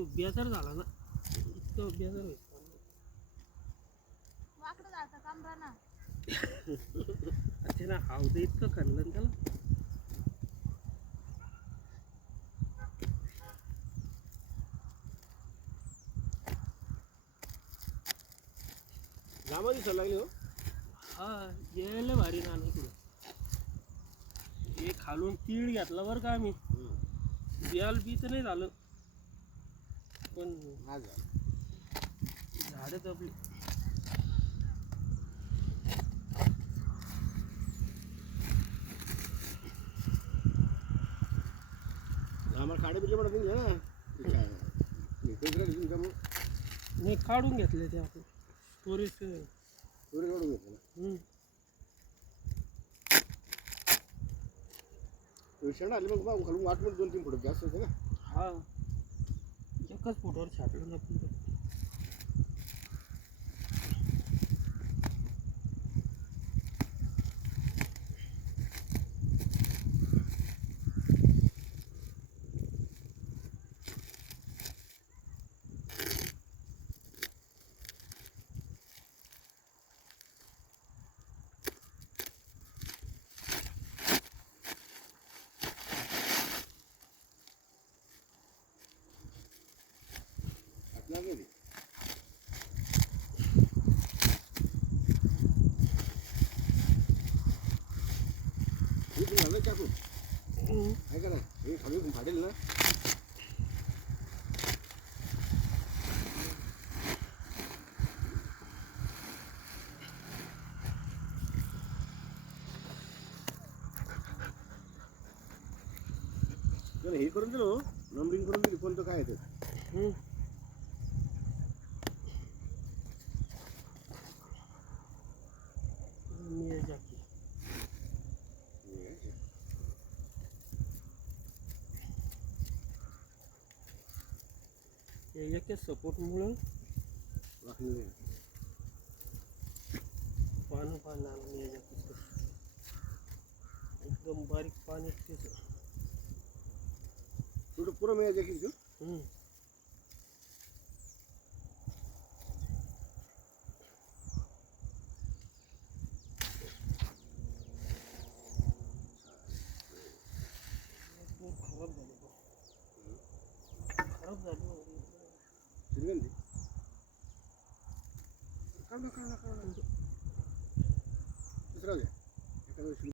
तो बेजार झाला ना. इतकं बेजार व्हायचं वाकडं जायचं काम राहणार त्यानं हावदं इतकं खाल्लं ना त्याला. जांभळं दिसायला लागले हो. हा यायला भारी ना इकडं हे खालून तीळ घेतला बरं का आम्ही. बियाल बी तर नाही झालं. पण आज झालं. झाडं दबली आम्हाला काढे नाही ना? नाही काढून घेतले ते आपण. स्टोरेज पुरे काढून घेतलं ना? शेण आले मग खालून वाटमध्ये दोन तीन फुट जास्त होते ना? हा. एकच फुटावर छाटलं हे पण झालं टाकून हम्म. आहे का नाही हे खाली फाटेल ना हे करून दिलं नंबरिंग करून दिली कोणतं काय ते एकच सपोर्टमुळं नाही. पानं पानं आलं मियाजाकीचं एकदम बारीक पाणी त्याचं थोडं पुरं मिळायचं की తిరగండి అక్కడ అక్కడ అక్కడ ఎక్కడ